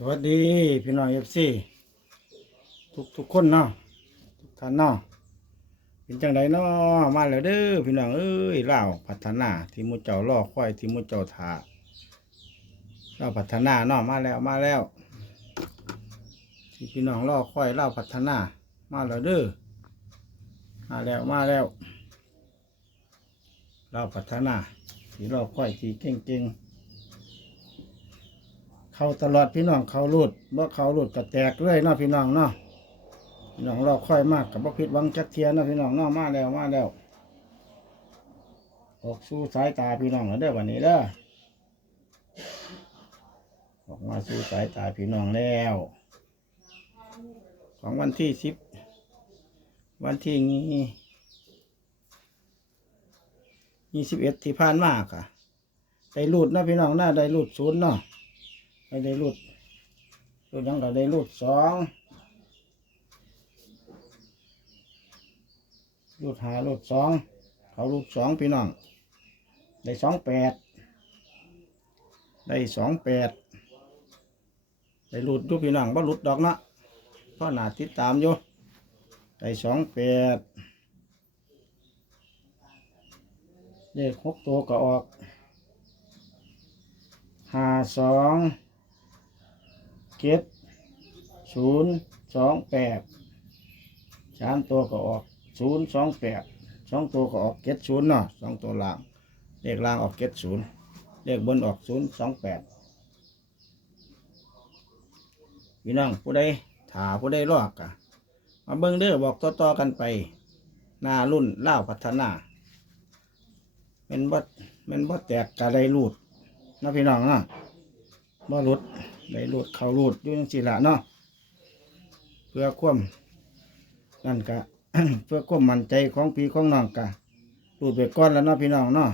สวัสดีพี่น้องเอฟซีทุกทุกคนเนาะทุกท่านเนาะเป็นจังไดเนาะมาแล้วเด้อพี่น้องเอ้ยเล่าพัฒนาที่มุเจ้ารอคอยที่มุเจ้าถาเล่าพัฒนาเนาะมาแล้วมาแล้วที่พี่น้องรอคอยเล่าพัฒนา มาแล้วเด้อมาแล้วมาแล้วเล่าพัฒนาที่รอคอยที่เก่งๆ เขาตลอดพี่น้องเขาหลุดบ่เขาหลุดก็แตกเลยเนาะพี่น้องเนาะพี่น้องเรอค่อยมากกับบ่ผิดหวังจักเทียนเนาะพี่น้องเนาะมาแล้วมาแล้วออกสู่สายตาพี่น้องแล้วเด้อวันนี้เด้อออกมาสู่สายตาพี่น้องแล้ว ของวันที่สิบวันที่นี้ยี่สิบเอ็ดที่ผ่านมาค่ะได้รูดนาะพี่น้องเนาได้รูดศูนย์เนาะ ไม่ได้รูดรูดยังก็ได้รูดสองรูดหารูดสองเขารูดสองพี่น้อง ได้สองแปดได้สองแปดได้รูดดูพี่น้องว่ารูดดอกนะเพราะหนาติดตามอยู่ได้สองแปดเลขหกตัวก็ออกห้าสอง เจ็ดศูนย์สองแปดสามตัวก็ออกศูนย์สองแปดสองตัวก็ออกเจ็ดศูนย์เนาะสองตัวล่างเลขล่างออกเจ็ดศูนย์เลขบนออกศูนย์สองแปดพี่น้องผู้ใดถาผู้ใดรอกอะมาเบิ้งเด้อบอกต่อๆกันไปหน้ารุ่นเล่าพัฒนาเป็นบัดเป็นบัดแตกกะไดรูดนาะพี่น้องนะบ่รุด ได้รูดเขารูดอยู่จังสิละเนาะเพื่อควมนั่นกะ เพื่อควมมั่นใจของพี่ของน้องกะรูดไปก้อนแล้วเนาะพี่น้องเนาะ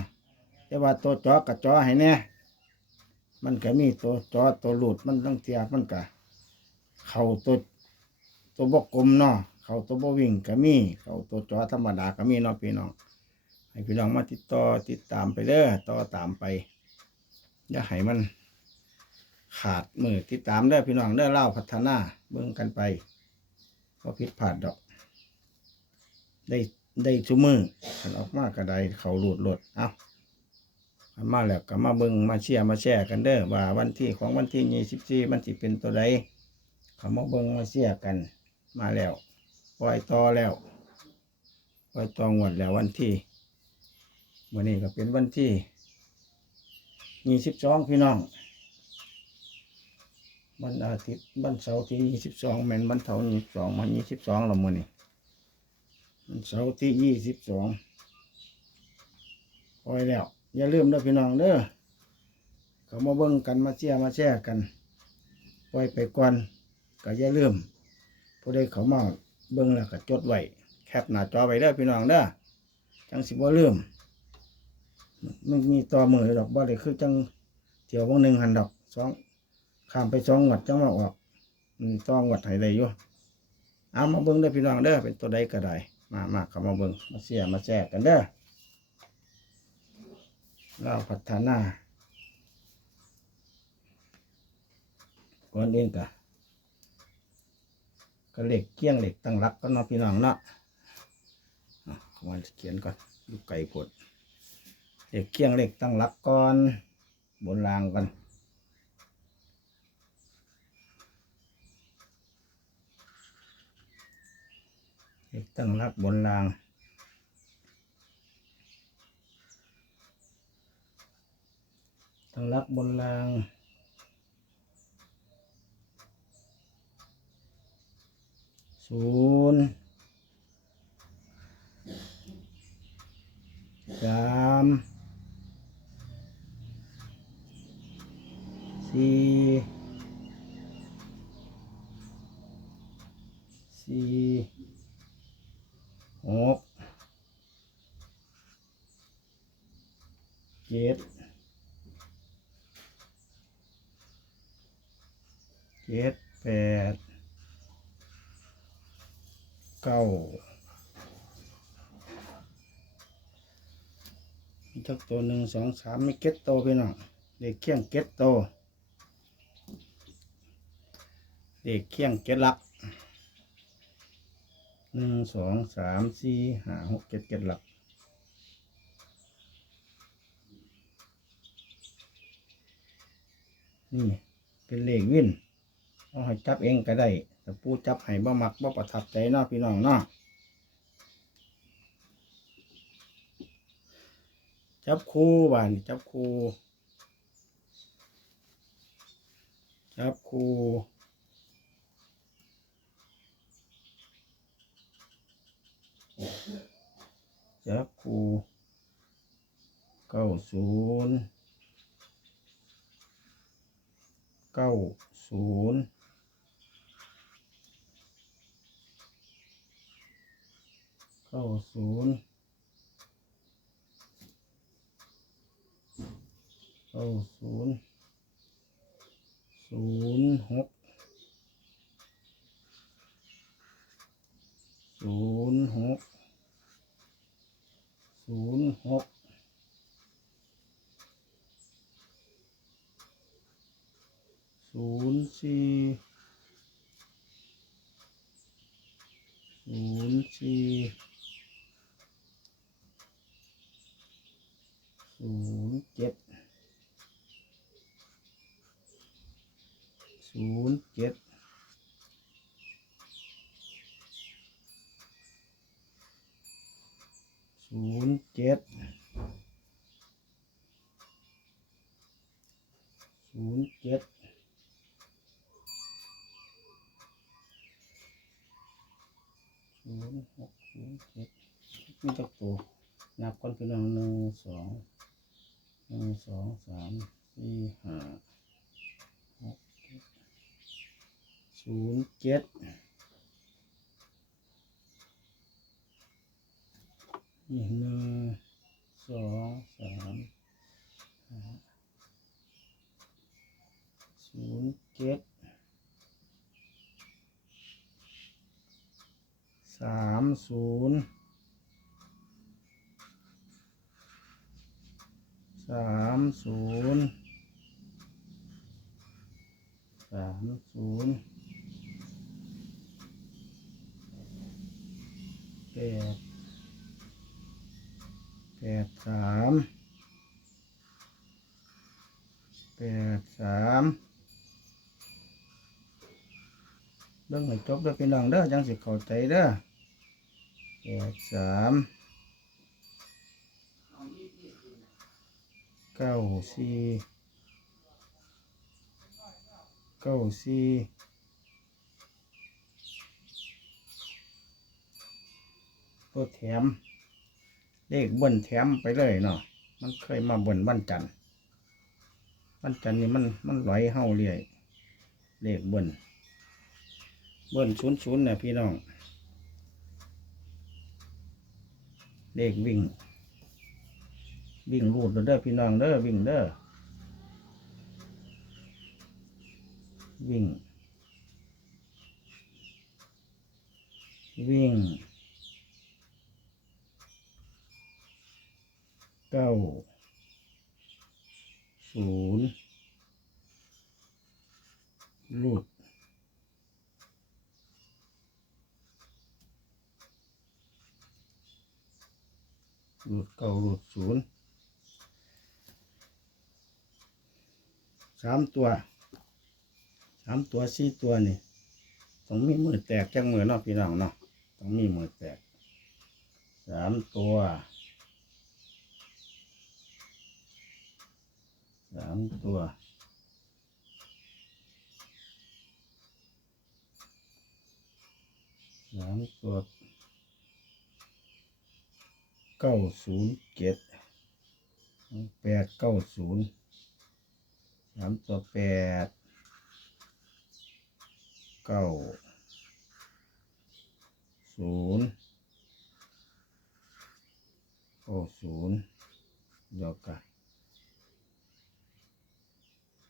แต่ว่าตัวจอกับจอให้แน่มันก็มีตัวจอตัวรูดมันต้องเทียมันกะเข่าตัวตัวบกกลมเนาะเข่าตัวบวิ่งก็มี เข่าตัวจอธรรมดาก็มีเนาะพี่น้องให้พี่น้องมาติดต่อติดตามไปเด้อต่อตามไปอย่าให้มัน ขาดมือติดตามได้พี่น้องได้เล่าพัฒนาเบิ่งกันไปก็ผิดพลาดดอก ได้ได้ชุมือขันออกมากระไดเขาหลุดหลดเอาอันมาแล้วก็มาเบิ่งมาเชียร์มาแชร์กันเด้อว่าวันที่ของวันที่ยี่สิบสี่มันสิเป็นตัวใดเขามาเบิ่งมาเชียร์กัน มาแล้ว ปล่อยต่อแล้ว ปล่อยต่องวดแล้ววันที่วันนี้ก็เป็นวันที่ยี่สิบสองพี่น้อง วันอาทิตย์วันเสาร์ที่ยี่สิบสองแมนวันเสาร์ยี่สิบสองมันยี่สิบสองละมื้อนี่วันเสาร์ที่ยี่สิบสองปล่อยแล้ว อย่าลืมเด้อพี่น้องเด้อเขามาเบิ่งกันมาเชียร์มาแชร์กัน ปล่อยไปก่อนก็อย่าลืมผู้ใดเขามาเบิ่งแล้วก็จดไว้แคปหน้าจอไว้เด้อพี่น้องเด้อจังสิบ่ลืมมันมีต่อมือดอกบ่ได้คือจังเที่ยววงหนึ่งหันดอกสอง ข้ามไปสองงวดจังมาออกอืมต้องงวดให้ได้อยู่เอามาเบิ่งเด้พี่น้องเด้อเป็นตัวใดก็ได้มามาเข้ามาเบิ่งมาเสียมาแจกกันเด้อเราพัฒนาก่อนเองกะก็เหล็กเกี้ยงเหล็กตั้งรักก็นาะพี่น้องเนาะอะขอมาเขียนก่อนดูไก่ผดเหล็กเกี้ยงเหล็กตั้งรักก่อนบนรางกัน เอก ตั้งรักบนราง ตั้งรักบนรางศูนย์สามสี่สี่ หกเจ็ดเจ็ดแปดเก้ามีจักตัวหนึ่งสองสามไมีเก็ตโตพี่น้องเด็กเคียงเก็ตโตเลขเคียงเจ็ดลัก หนึ่งสองสามสี่ห้าหกเจ็ดเจ็ดหลัก นี่เป็นเลขวินเอาให้จับเองก็ได้แต่ปูจับให้บ่มักบ่ประทับใจเนาะพี่น้องเนาะจับคู่บานจับคู่จับคู่ จับคูเก้าศูนย์เก้าศูนย์เก้าศูนย์เก้าศูนย์ศูนย์หกศูนย์หกศูนย์หก ศูนย์สี่ศูนย์สี่ ศูนย์เจ็ดศูนย์เจ็ดศูนย์เจ็ดศูนย์เจ็ด ศูนย์หกศูนย์เจ็ดมีจักตัวนับก่อนพี่น้องหนึ่งสองหนึ่งสองสามสี่ห้าหกเจ็ด ศูนย์เจ็ดนี่หนึ่งสองสามห้าศูนย์เจ็ด สามศูนย์สามศูนย์สามศูนย์ แปดแปดสามแปดสามเรื่องให้จบเด้อพี่น้องเด้อจังสิเข้าใจเด้อแปดสามเก้าสี่เก้าสี่ ตัวแถม เลขบนแถมไปเลยเนาะมันเคยมาบนวันจันทร์วันจันทร์นี่มันมันไหลเฮาเรื่อยเลขบนเบิ้ลศูนย์ศูนย์เนี่ยพี่น้อง เลขวิ่ง วิ่งรูดเด้อพี่น้องเด้อวิ่งเด้อวิ่งวิ่ง เก้าศูนย์รูดหลุดเก่าหลุดศูนย์สามตัวสามตัวสี่ตัวนี่ต้องมีมือแตกจังมือเนาะพี่น้องเนาะต้องมีมือแตกสามตัว สามตัวสามตัวเก้าศูนย์เจ็ดแปดเก้าศูนย์สามตัวแปดเก้าศูนย์เก้าศูนย์เดียวกัน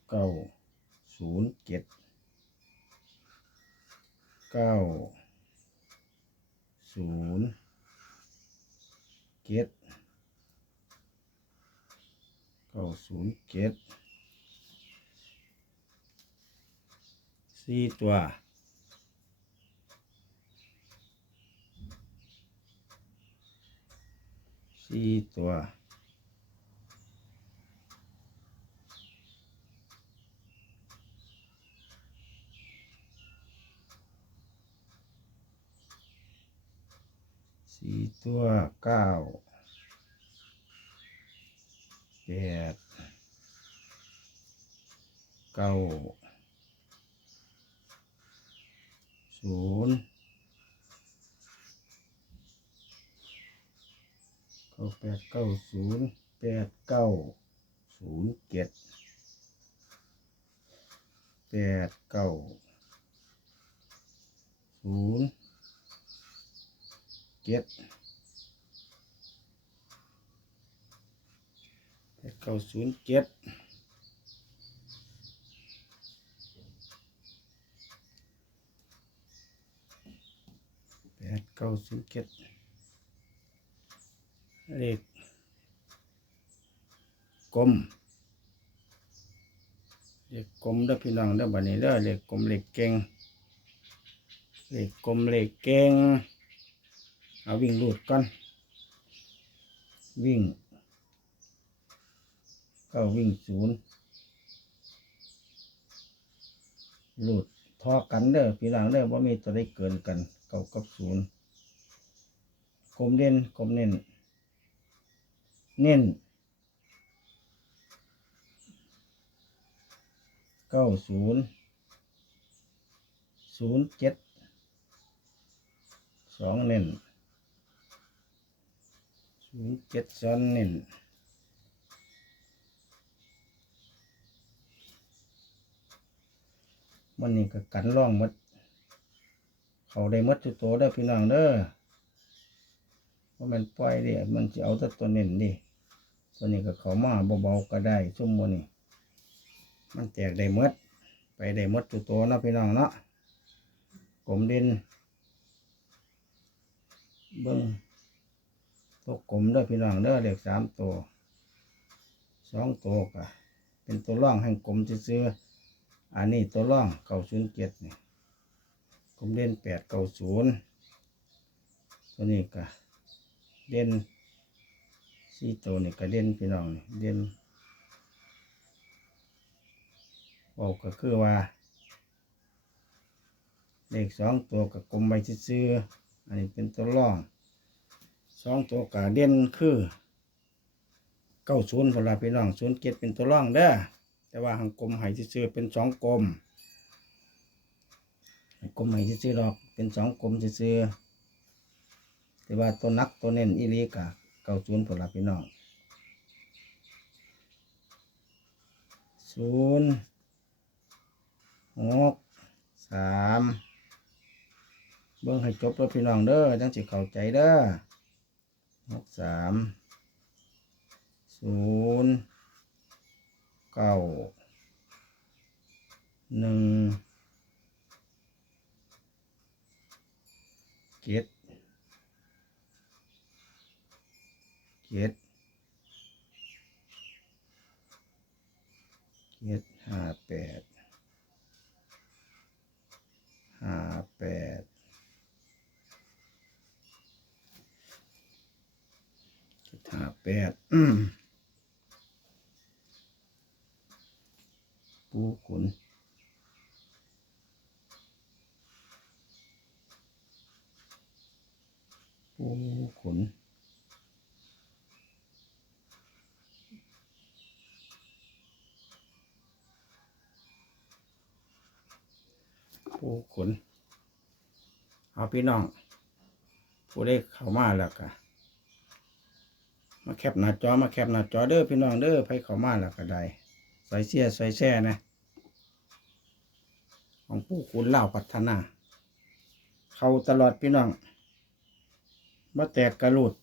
เก้าศูนย์เจ็ดเก้าศูนย์เจ็ดเก้าศูนย์เจ็ดสี่ตัวสี่ตัว สี่ตัวเก้าแปดเก้าศูนย์เก้าแปดเก้าศูนย์แปดเก้าศูนย์เจ็ดแปดเก้าศูนย์ เจ็ดแปดเก้าศูนย์เจ็ดแปดเก้าศูนย์เจ็ดเลขกลมเลขกลมเด้อพี่น้องเด้อบัดนี้เด้อเลขกลมเลขเก่งเลขกลมเลขเก่ง เอาวิ่งลูดก่อน วิ่งเก้าวิ่งศูนย์ลูดทอกันเด้อพี่น้องเด้อว่ามีตัวได้เกินกันเก้ากับศูนย์กลมเด่นกลมเน้นเน้นเก้าศูนย์ศูนย์เจ็ดสองเน้น ศูนเจ็ดสองเน้นมันนี่ก็กันร่องหมดเขาได้หมดทุกตัวได้พี่น้องเด้อเพรามันปล่อยเดิมันจะเอาแต่ตัวเน้นดิตัวนี้ก็เขามาเบาๆก็ได้ชั่วโมงนี้มันแตกได้หมดไปได้หมดทุกตัวเนาะพี่น้องเนาะกลมดินเบิ้ง ตัวกลมเด้อพี่น้องเด้อเลขสามตัวสองตัวก็เป็นตัวร่องแห่งกลมซื่อๆอันนี้ตัวร่องเก้าศูนย์เจ็ดนี่ผมเล่นแปดเก้าศูนย์ตัวนี้ก็เล่นสี่ตัวนี่ก็เล่นพี่น้องเล่นบอกก็คือว่า เลขสองตัวกับกลมใบซื่อๆอันนี้เป็นตัวร่อง สองตัวกับเด่นคือเก้าศูนย์เวลาพี่น้องศูนย์เจ็ดเป็นตัวร่องเด้อแต่ว่าหางกลมหายซื่อเป็นสองกลมกลมหม่ซื่อหรอกเป็นสองกลมซื่อแต่ว่าตัวนักตัวเน้นอีลีกะเก้าศูนย์ผลลัพธ์พี่น้องศูนย์หกสามเบิ่งให้จบแล้วพี่น้องเด้อจังสิเข้าใจเด้อ หกสามศูนย์เก้าหนึ่งเจ็ดเจ็ดเจ็ดห้าแปดห้าแปด เจ็ดห้าแปดปูขนปูขนปูขนเอาพี่น้องผู้ได้เข้ามาแล้วก็ มาแคปหน้าจอมาแคปหน้าจอเด้อพี่น้องเด้อไปเข้ามาแล้วก็ได้ใส่เสียใส่แช่นะ ของผู้ขุนเล่าพัฒนา เขาตลอดพี่น้องมาแตกกระลุด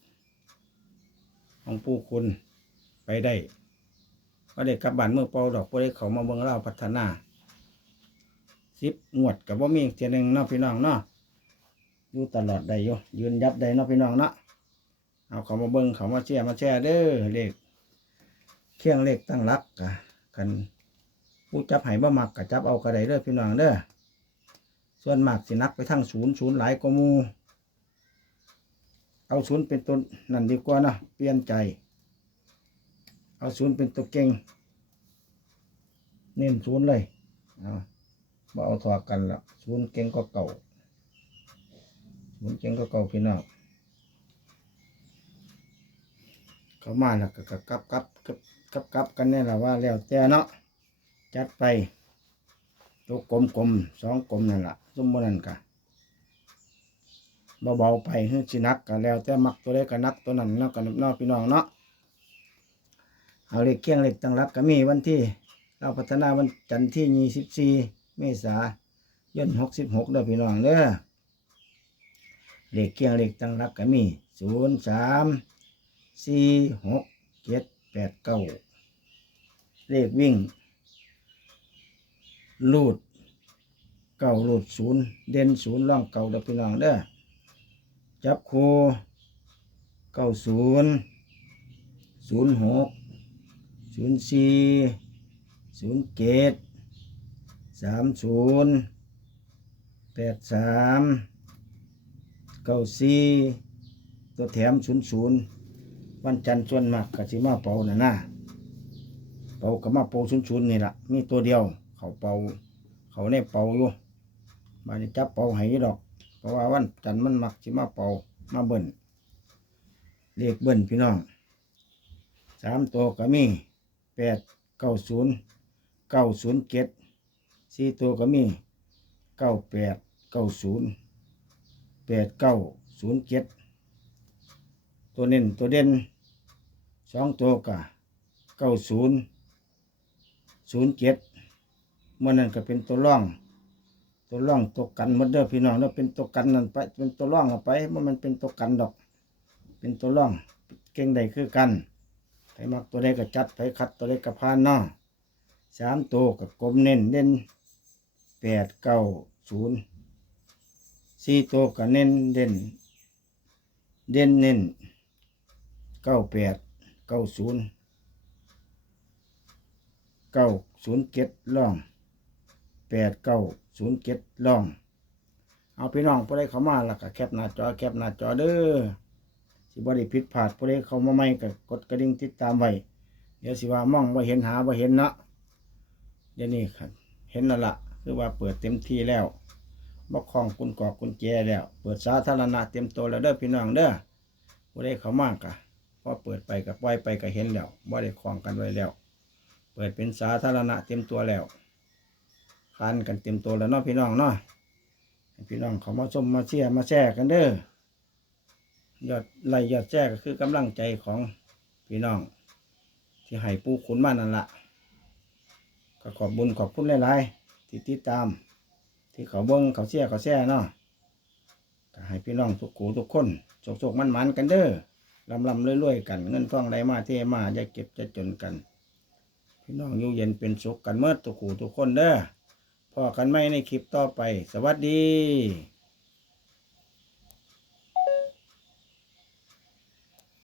ของผู้คุณไปได้ก็ได้กลับบ้านเมื่อเปาดอกก็ได้เขามาเบิ่งเล่าพัฒนาสิบงวดกับว่ามีเทียหนึ่งเนาะพี่น้องเนาะอยู่ตลอดได้อยู่ยืนยัดได้เนาะพี่น้องเนาะ เอาเขามาเบิ่งเขามาแชร์มาแชร์เด้อเลขเคียงเลขตั้งรักกะกันผู้จับไห้บ่มักกะจับเอากระไดเด้อพี่น้องเด้อส่วนมากสินักไปทั้งศูนย์ศูนย์หลายกมู เอาศูนย์เป็นตัวนั่นดีกว่านะเปลี่ยนใจ เอาศูนย์เป็นตัวเก่งเน้นศูนย์เลยเอาบ่เอาถอดกันละศูนย์เก่งก็เก่าศูนย์เก่งก็เก่าพี่น้อง เขามาแล้วก็กลับกลับกลับกลับกลับกันนี่แหละว่าแล้วแต่เนาะจัดไปตัวกลมๆสองกลมนั่นละสมบูรณ์นั่นกะเบาๆไปให้สินักก็แล้วแต่มักตัวใดก็นักตัวนั้นเนาะกันนาะพี่น้องเนาะเอาเลขเคียงเลขตั้งรักก็มีวันที่ เราพัฒนาวันจันทร์ที่ยี่สิบสี่เมษายนหกสิบหกเด้อพี่น้องเด้อเลขเคียงเลขตั้งรักก็มีศูนย์สาม สี่หกเจ็ดแปดเก้าเลขวิ่ง ลูดเก้าลูดศูนย์เด่นศูนย์ล่องเก้าด้อพี่น้องเด้อจับคูเก้าศูนย์ศูนย์หกศูนย์สี่ศูนย์เจ็ดสามศูนย์แปดสามเก้าสี่ตัวแถมศูนย์ศูนย์ วันจันทร์ส่วนมากกสิมาเป่าน่ะนะเป่ากับมาเป่าศูนย์ศูนย์นี่แหละมีตัวเดียว เขาเป่าเขาในเป่าอยู่มาจับเป่าให้ดอก เพราะว่าวันจันทร์มันมักสิมาเป่ามาเบิ่นเลขเบิ่นพี่น้องสามตัวก็มีแปดเก้าศูนย์เก้าศูนย์เจ็ดสี่ตัวก็มีเก้าแปดเก้าศูนย์แปดเก้าศูนย์เจ็ดตัวเน้นตัวเด่น สองตัวก็เก้าศูนย์ศูนย์เจ็ดเมื่อนั้นก็เป็นตัวร่อง ตัวร่องตัวกันหมดเด้อพี่น้องแล้วเป็นตัวกันนั่นไปเป็นตัวร่องเอาไปว่ามันเป็นตัวกันดอก เป็นตัวร่องเก่งใดคือกันไปมักตัวใดก็จัดไปคัดตัวใดก็พานเนาะสามตัวกับกลมเน้นเน้นแปดเก้าศูนย์สี่ตัวก็เน้นเด่น เด่นเน้นเก้าแปด ก้าศูนย์เก้าศูนย์เจ็ดร่องแปดเก้าศูนย์เจ็ดลอง เอาพี่น้องผู้ใดเข้ามาแล้วก็แคปหน้าจอแคปหน้าจอเด้อสิบ่ได้ผิดพลาดผู้ใดเข้ามาใหม่ก็กดกระดิ่งติดตามไว้เดี๋ยวสิว่ามองว่าเห็นหาว่าเห็นเนาะเดี๋ยวนี้ครับเห็นแล้วล่ะคือว่าเปิดเต็มที่แล้วบกคลองกุญกอกกุญแจแล้ว เปิดสาธารณะเต็มตัวแล้วเด้อพี่น้องเด้อผู้ใดเข้ามากะ พอเปิดไปกับปล่อยไปก็เห็นแล้วบ่ได้คลองกันไว้แล้ว เปิดเป็นสาธารณะเต็มตัวแล้วคานกันเต็มตัวแล้วเนาะพี่น้องเนาะพี่น้องเขามาชมมาเชียร์มาแชร์กันเด้อยอดไล่ยอดแชร์ก็คือกำลังใจของพี่น้อง ที่ให้ปูขุนมานั่นละก็ขอบบุญขอบคุณหลายๆที่ติดตาม ที่เขาเบิ้งเขาเชียร์เขาแชร์เนาะก็ให้พี่น้องทุกขูทุกคนโศกๆมันๆกันเด้อ ลำลำเรวยๆกัน เงินทองไรมาเทมาจะเก็บจะจนกัน พี่น้องอยู่เย็นเป็นสุขกันเมื่อตุกขู่ทุกคนเด้อพอกันไม่ในคลิปต่อไป สวัสดี